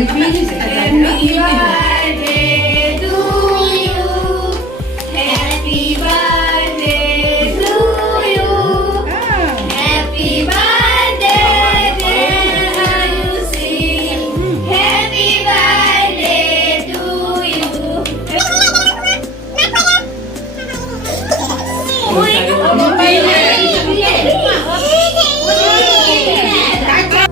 Happy birthday to you. Happy birthday to you. Happy birthday, dear Ayushi. Happy birthday to you. Ui,